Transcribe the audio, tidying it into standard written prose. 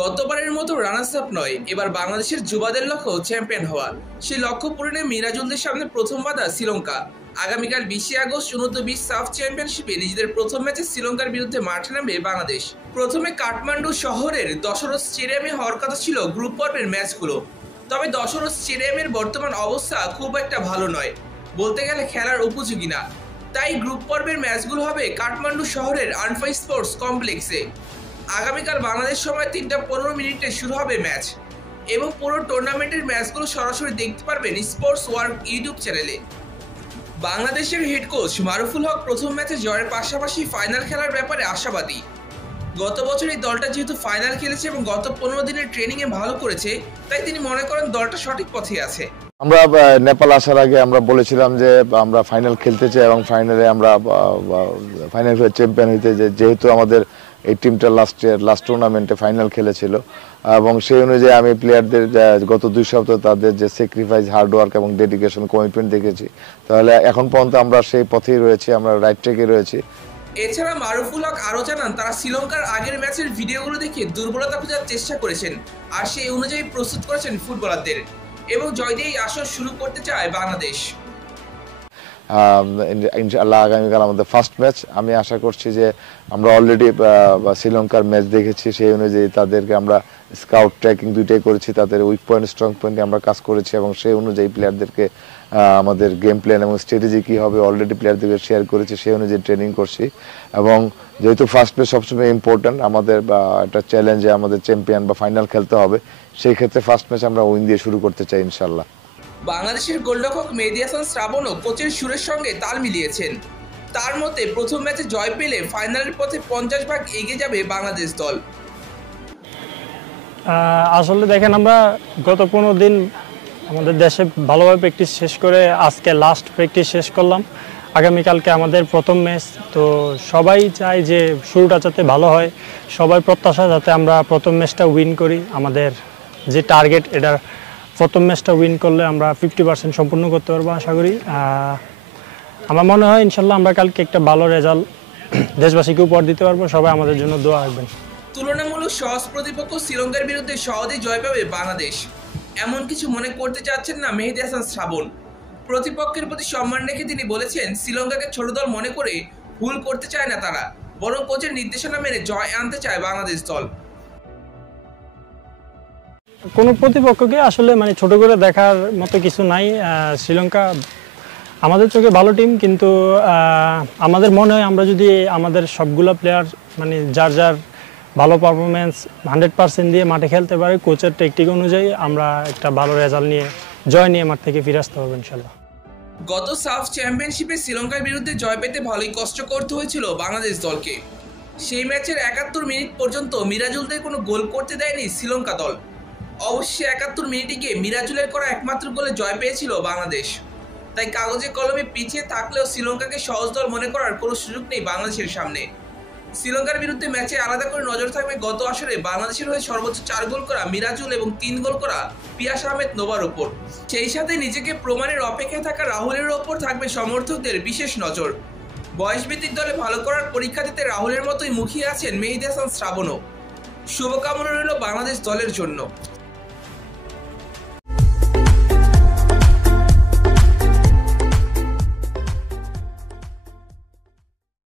গতবারের মতো runners up নয়, এবার বাংলাদেশের যুবাদের লক্ষ্য চ্যাম্পিয়ন হওয়া। সেই লক্ষ্য পূরণে মিরাজুলদের সামনে প্রথম বাধা শ্রীলঙ্কা। আগামীকাল 20 আগস্ট অনূর্ধ্ব-20 সাফ চ্যাম্পিয়নশিপে নিজেদের প্রথম ম্যাচে শ্রীলঙ্কার বিরুদ্ধে মাঠে নামবে বাংলাদেশ। প্রথমে কাঠমান্ডু শহরের দশরথ স্টেডিয়ামে হওয়ার কথা ছিল গ্রুপ পর্বের ম্যাচগুলো, তবে দশরথ স্টেডিয়ামের বর্তমান অবস্থা খুব একটা ভালো নয়, বলতে গেলে খেলার উপযোগী না। তাই গ্রুপ পর্বের ম্যাচগুলো হবে কাঠমান্ডু শহরের আনফাই স্পোর্টস কমপ্লেক্সে। আগামীকাল বাংলাদেশ সময় 3:15 শুরু হবে ম্যাচ, এবং পুরো টুর্নামেন্টের ম্যাচগুলো সরাসরি দেখতে পারবেন স্পোর্টস ওয়ার্ল্ড ইউটিউব চ্যানেলে। বাংলাদেশের হেড কোচ মারুফুল হক প্রথম ম্যাচে জয়ের পাশাপাশি ফাইনাল খেলার ব্যাপারে আশাবাদী। গত বছর এই দলটা যেহেতু ফাইনাল খেলেছে এবং গত 15 দিনের ট্রেনিংয়ে ভালো করেছে, তাই তিনি মনে করেন দলটা সঠিক পথে আছে। আমরা নেপাল আসার আগে আমরা বলেছিলাম যে আমরা ফাইনাল খেলতে চাই এবং ফাইনালে আমরা ফাইনাল চ্যাম্পিয়ন হইতে, যেহেতু আমাদের এই টিমটা লাস্ট টুর্নামেন্টে ফাইনাল খেলেছিল এবং সেই অনুযায়ী আমি প্লেয়ারদের গত 2 সপ্তাহ তাদের যে স্যাক্রিফাইস, হার্ডওয়ার্ক এবং ডেডিকেশন, কমিটমেন্ট দেখেছি, তাহলে এখন পর্যন্ত আমরা সেই পথেই রয়েছি, আমরা রাইট ট্র্যাকে রয়েছি। এছাড়া মারুফুল হক আরও জানান, তারা শ্রীলঙ্কার আগের ম্যাচের ভিডিওগুলো দেখে দুর্বলতা খোঁজার চেষ্টা করেছেন আর সেই অনুযায়ী প্রস্তুত করেছেন ফুটবলারদের, এবং জয় দিয়েই আসর শুরু করতে চায় বাংলাদেশ। ইনশাআল্লাহ আগামীকাল আমাদের ফার্স্ট ম্যাচ। আমি আশা করছি যে আমরা অলরেডি শ্রীলঙ্কার ম্যাচ দেখেছি, সেই অনুযায়ী তাদেরকে আমরা স্কাউট ট্র্যাকিং দুইটাই করেছি, তাদের উইক পয়েন্ট স্ট্রং পয়েন্টে আমরা কাজ করেছি এবং সেই অনুযায়ী প্লেয়ারদেরকে আমাদের গেম প্ল্যান এবং স্ট্র্যাটেজি কী হবে অলরেডি প্লেয়ারদেরকে শেয়ার করেছি, সেই অনুযায়ী ট্রেনিং করছি। এবং যেহেতু ফার্স্ট ম্যাচ সবসময় ইম্পর্ট্যান্ট, আমাদের একটা চ্যালেঞ্জে আমাদের চ্যাম্পিয়ন বা ফাইনাল খেলতে হবে, সেই ক্ষেত্রে ফার্স্ট ম্যাচ আমরা উইন দিয়ে শুরু করতে চাই ইনশাআল্লাহ। বাংলাদেশের গোলরক্ষক মেহেদী হাসান শ্রাবণও কোচের সুরের সঙ্গে তাল মিলিয়েছেন। তার মতে প্রথম ম্যাচে জয় পেলে ফাইনালের পথে 50 ভাগ এগিয়ে যাবে বাংলাদেশ দল। আসলে দেখেন, আমরা গত 15 দিন আমাদের দেশে ভালোভাবে প্র্যাকটিস শেষ করে আজকে লাস্ট প্র্যাকটিস শেষ করলাম। আগামীকালকে আমাদের প্রথম ম্যাচ, তো সবাই চায় যে শুরুটা যাতে ভালো হয়, সবাই প্রত্যাশা যাতে আমরা প্রথম ম্যাচটা উইন করি। আমাদের যে টার্গেট, এটা প্রথম ম্যাচটা উইন করলে আমরা 50% সম্পূর্ণ করতে পারবো আশা করি। আমার মনে হয় ইনশাল্লাহ আমরা কালকে একটা ভালো রেজাল্ট দেশবাসীকে উপহার দিতে পারবো। সবাই আমাদের জন্য দোয়া রাখবেন। তুলনামূলক সহজ প্রতিপক্ষ শ্রীলঙ্কার বিরুদ্ধে সহজেই জয় পাবে বাংলাদেশ, এমন কিছু মনে করতে চাচ্ছেন না মেহেদী হাসান শ্রাবণ। প্রতিপক্ষের প্রতি সম্মান রেখে তিনি বলেছেন, শ্রীলঙ্কাকে ছোট দল মনে করে ভুল করতে চায় না তারা, বরং কোচের নির্দেশনা মেনে জয় আনতে চায় বাংলাদেশ দল। কোনো প্রতিপক্ষকে আসলে ছোট করে দেখার মতো কিছু নাই। শ্রীলঙ্কা আমাদের চোখে ভালো টিম, কিন্তু আমাদের মনে হয় আমরা যদি আমাদের সবগুলো প্লেয়ার যার যার ভালো পারফরমেন্স 100% দিয়ে মাঠে খেলতে পারে, কোচের টেকটিক অনুযায়ী আমরা একটা ভালো রেজাল্ট নিয়ে জয় নিয়ে মাঠ থেকে ফিরে আসতে হবে ইনশাল্লাহ। গত সাফ চ্যাম্পিয়নশিপে শ্রীলঙ্কার বিরুদ্ধে জয় পেতে ভালোই কষ্ট করতে হয়েছিল বাংলাদেশ দলকে। সেই ম্যাচের 71 মিনিট পর্যন্ত মিরাজুলদের কোনো গোল করতে দেয়নি শ্রীলঙ্কা দল। অবশ্যই 71 মিনিটে গিয়ে মিরাজুলের করা একমাত্র গোলে জয় পেয়েছিল বাংলাদেশ। তাই কাগজে কলমে পিছিয়ে থাকলেও শ্রীলঙ্কাকে সহজ দল মনে করার কোনো সুযোগ নেই বাংলাদেশের সামনে। শ্রীলঙ্কার বিরুদ্ধে ম্যাচে আলাদা করে নজর থাকবে গত আসরে বাংলাদেশের হয়ে সর্বোচ্চ 4 গোল করা মিরাজুল এবং 3 গোল করা পিয়াস আহমেদ নোভার ওপর। সেই সাথে নিজেকে প্রমাণের অপেক্ষায় থাকা রাহুলের ওপর থাকবে সমর্থকদের বিশেষ নজর। বয়সভিত্তিক দলে ভালো করার পরীক্ষা দিতে রাহুলের মতোই মুখিয়ে আছেন মেহেদী হাসান শ্রাবণও। শুভকামনা রইল বাংলাদেশ দলের জন্য।